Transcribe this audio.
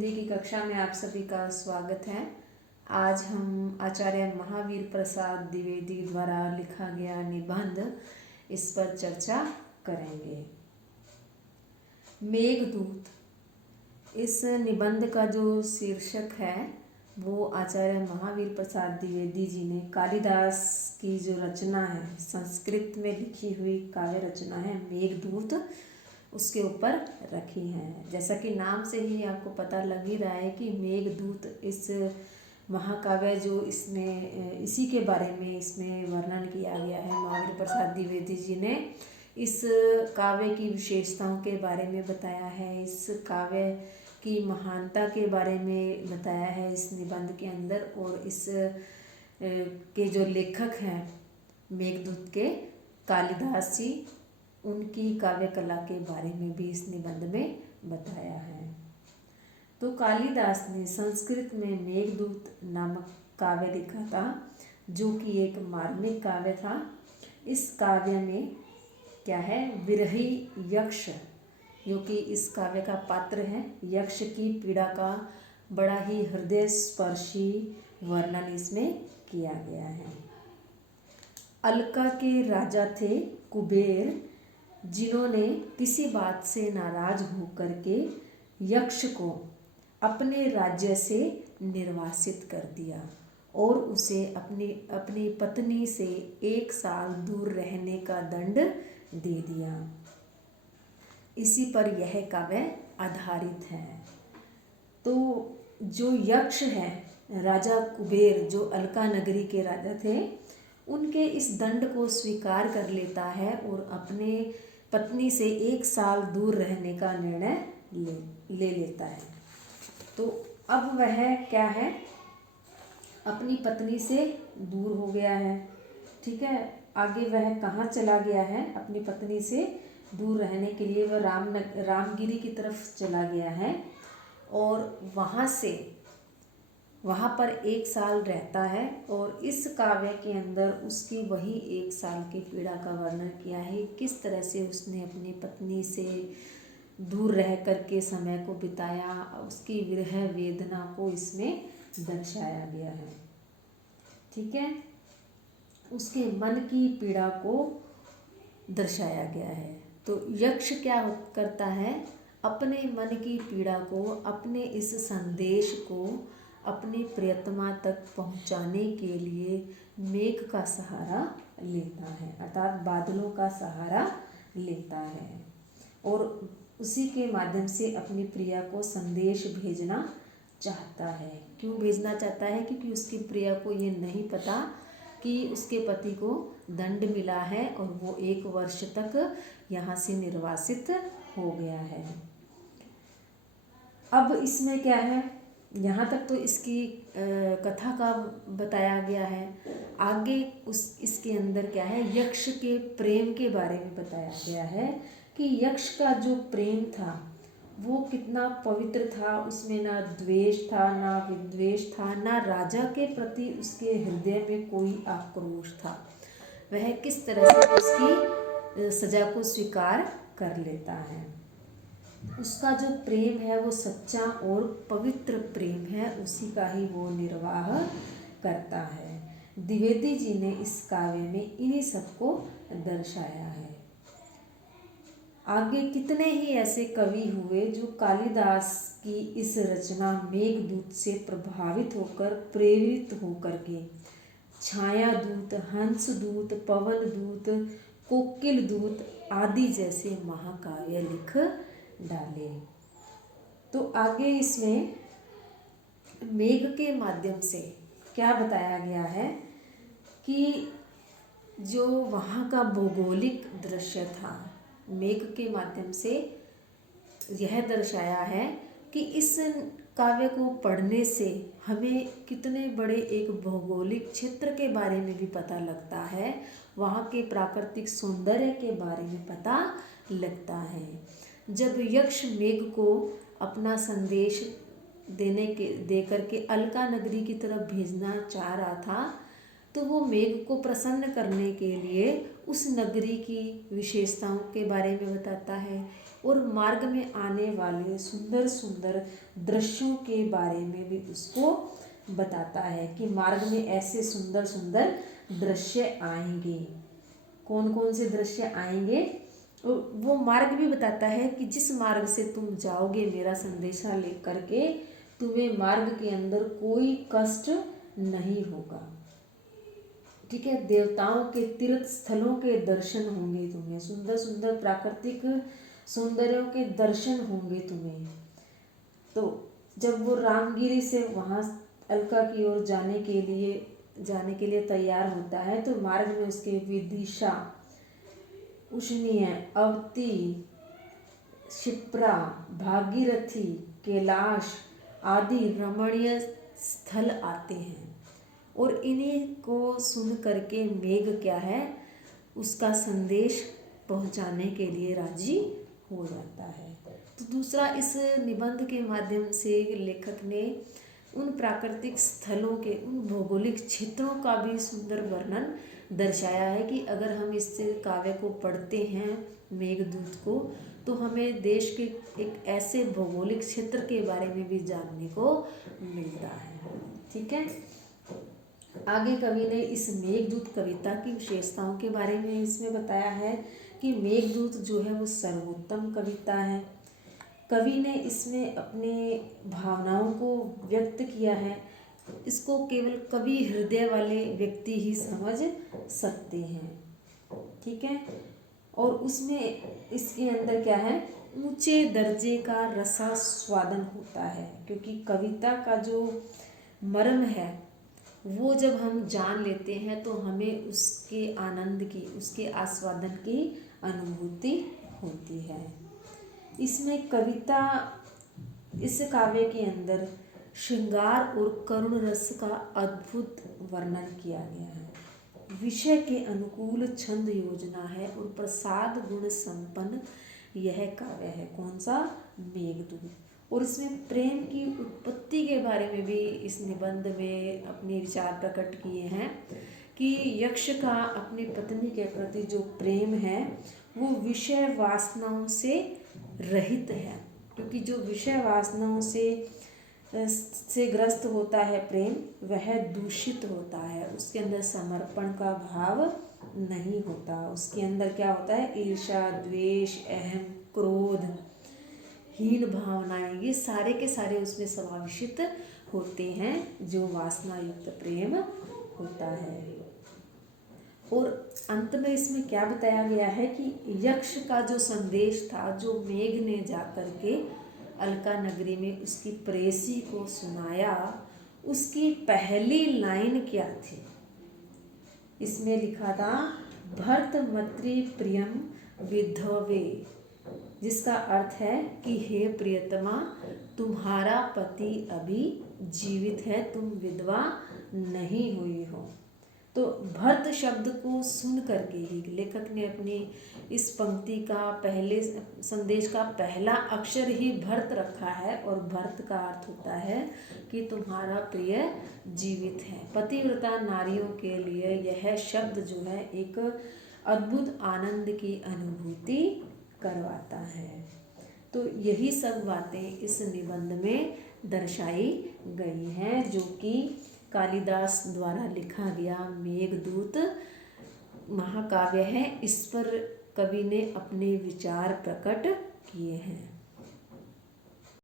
हिंदी की कक्षा में आप सभी का स्वागत है। आज हम आचार्य महावीर प्रसाद द्विवेदी द्वारा लिखा गया निबंध इस पर चर्चा करेंगे। मेघदूत। इस निबंध का जो शीर्षक है वो आचार्य महावीर प्रसाद द्विवेदी जी ने कालिदास की जो रचना है, संस्कृत में लिखी हुई काव्य रचना है मेघदूत, उसके ऊपर रखी हैं। जैसा कि नाम से ही आपको पता लग ही रहा है कि मेघदूत इस महाकाव्य जो इसमें इसी के बारे में इसमें वर्णन किया गया है। महावीर प्रसाद द्विवेदी जी ने इस काव्य की विशेषताओं के बारे में बताया है, इस काव्य की महानता के बारे में बताया है इस निबंध के अंदर। और इस के जो लेखक हैं मेघदूत के, कालिदास जी, उनकी काव्य कला के बारे में भी इस निबंध में बताया है। तो कालिदास ने संस्कृत में मेघदूत नामक काव्य लिखा था, जो कि एक मार्मिक काव्य था। इस काव्य में क्या है, विरही यक्ष, जो कि इस काव्य का पात्र है, यक्ष की पीड़ा का बड़ा ही हृदय स्पर्शी वर्णन इसमें किया गया है। अलका के राजा थे कुबेर, जिन्होंने किसी बात से नाराज होकर के यक्ष को अपने राज्य से निर्वासित कर दिया और उसे अपनी पत्नी से 1 साल दूर रहने का दंड दे दिया। इसी पर यह काव्य आधारित है। तो जो यक्ष है, राजा कुबेर, जो अलका नगरी के राजा थे, उनके इस दंड को स्वीकार कर लेता है और अपने पत्नी से 1 साल दूर रहने का निर्णय ले लेता है। तो अब वह क्या है, अपनी पत्नी से दूर हो गया है। ठीक है, आगे वह कहाँ चला गया है, अपनी पत्नी से दूर रहने के लिए वह रामगिरी की तरफ चला गया है और वहाँ पर 1 साल रहता है। और इस काव्य के अंदर उसकी वही 1 साल की पीड़ा का वर्णन किया है, किस तरह से उसने अपनी पत्नी से दूर रह करके समय को बिताया, उसकी विरह वेदना को इसमें दर्शाया गया है। ठीक है, उसके मन की पीड़ा को दर्शाया गया है। तो यक्ष क्या करता है, अपने मन की पीड़ा को, अपने इस संदेश को अपनी प्रियतमा तक पहुंचाने के लिए मेघ का सहारा लेता है, अर्थात बादलों का सहारा लेता है और उसी के माध्यम से अपनी प्रिया को संदेश भेजना चाहता है। क्यों भेजना चाहता है? क्योंकि उसकी प्रिया को ये नहीं पता कि उसके पति को दंड मिला है और वो 1 वर्ष तक यहाँ से निर्वासित हो गया है। अब इसमें क्या है, यहाँ तक तो इसकी कथा का बताया गया है। आगे इसके अंदर क्या है, यक्ष के प्रेम के बारे में बताया गया है कि यक्ष का जो प्रेम था वो कितना पवित्र था। उसमें ना द्वेष था, ना विद्वेष था, ना राजा के प्रति उसके हृदय में कोई आक्रोश था। वह किस तरह से उसकी सजा को स्वीकार कर लेता है। उसका जो प्रेम है वो सच्चा और पवित्र प्रेम है, उसी का ही वो निर्वाह करता है। द्विवेदी जी ने इस काव्य में इन्हीं सबको दर्शाया है। आगे कितने ही ऐसे कवि हुए जो कालिदास की इस रचना मेघदूत से प्रभावित होकर, प्रेरित होकर के छायादूत, हंसदूत, पवनदूत, कोकिलदूत आदि जैसे महाकाव्य लिख डाले। तो आगे इसमें मेघ के माध्यम से क्या बताया गया है कि जो वहाँ का भौगोलिक दृश्य था, मेघ के माध्यम से यह दर्शाया है कि इस काव्य को पढ़ने से हमें कितने बड़े एक भौगोलिक क्षेत्र के बारे में भी पता लगता है, वहाँ के प्राकृतिक सौंदर्य के बारे में पता लगता है। जब यक्ष मेघ को अपना संदेश दे करके अलका नगरी की तरफ भेजना चाह रहा था, तो वो मेघ को प्रसन्न करने के लिए उस नगरी की विशेषताओं के बारे में बताता है और मार्ग में आने वाले सुंदर सुंदर दृश्यों के बारे में भी उसको बताता है कि मार्ग में ऐसे सुंदर सुंदर दृश्य आएंगे। कौन कौन से दृश्य आएंगे वो मार्ग भी बताता है कि जिस मार्ग से तुम जाओगे मेरा संदेशा लेकर के, तुम्हें मार्ग के अंदर कोई कष्ट नहीं होगा। ठीक है, देवताओं के तीर्थ स्थलों के दर्शन होंगे तुम्हें, सुंदर सुंदर प्राकृतिक सौंदर्यों के दर्शन होंगे तुम्हें। तो जब वो रामगिरी से वहाँ अलका की ओर जाने के लिए तैयार होता है तो मार्ग में उसके विदिशा, उशनीय, अवती, क्षिप्रा, भागीरथी, कैलाश आदि रमणीय स्थल आते हैं और इन्हीं को सुन करके मेघ क्या है, उसका संदेश पहुंचाने के लिए राजी हो जाता है। तो दूसरा, इस निबंध के माध्यम से लेखक ने उन प्राकृतिक स्थलों के, उन भौगोलिक क्षेत्रों का भी सुंदर वर्णन दर्शाया है कि अगर हम इस काव्य को पढ़ते हैं मेघदूत को, तो हमें देश के एक ऐसे भौगोलिक क्षेत्र के बारे में भी जानने को मिलता है। ठीक है, आगे कवि ने इस मेघदूत कविता की विशेषताओं के बारे में इसमें बताया है कि मेघदूत जो है वो सर्वोत्तम कविता है। कवि ने इसमें अपने भावनाओं को व्यक्त किया है। इसको केवल कवि हृदय वाले व्यक्ति ही समझ सकते हैं। ठीक है, और उसमें इसके अंदर क्या है, ऊंचे दर्जे का रसास्वादन होता है, क्योंकि कविता का जो मर्म है वो जब हम जान लेते हैं तो हमें उसके आनंद की, उसके आस्वादन की अनुभूति होती है। इसमें कविता, इस काव्य के अंदर श्रृंगार और करुण रस का अद्भुत वर्णन किया गया है। विषय के अनुकूल छंद योजना है और प्रसाद गुण संपन्न यह काव्य है। कौन सा? मेघदूत। और इसमें प्रेम की उत्पत्ति के बारे में भी इस निबंध में अपने विचार प्रकट किए हैं कि यक्ष का अपनी पत्नी के प्रति जो प्रेम है वो विषय वासनाओं से रहित है, क्योंकि जो विषय वासनाओं से ग्रस्त होता है प्रेम, वह दूषित होता है। उसके अंदर समर्पण का भाव नहीं होता। उसके अंदर क्या होता है? ईर्ष्या, द्वेष, अहम, क्रोध, हीन भावनाएं, ये सारे के सारे उसमें समावेशित होते हैं जो वासना युक्त प्रेम होता है। और अंत में इसमें क्या बताया गया है कि यक्ष का जो संदेश था, जो मेघ ने जाकर के अलका नगरी में उसकी प्रेयसी को सुनाया, उसकी पहली लाइन क्या थी? इसमें लिखा था भर्तमत्री प्रियम विधवे, जिसका अर्थ है कि हे प्रियतमा, तुम्हारा पति अभी जीवित है, तुम विधवा नहीं हुई हो। तो भर्त शब्द को सुन करके ही लेखक ने अपनी इस पंक्ति का, पहले संदेश का पहला अक्षर ही भर्त रखा है, और भर्त का अर्थ होता है कि तुम्हारा प्रिय जीवित है। पतिव्रता नारियों के लिए यह शब्द जो है एक अद्भुत आनंद की अनुभूति करवाता है। तो यही सब बातें इस निबंध में दर्शाई गई हैं, जो कि कालिदास द्वारा लिखा गया मेघदूत महाकाव्य है। इस पर कवि ने अपने विचार प्रकट किए हैं।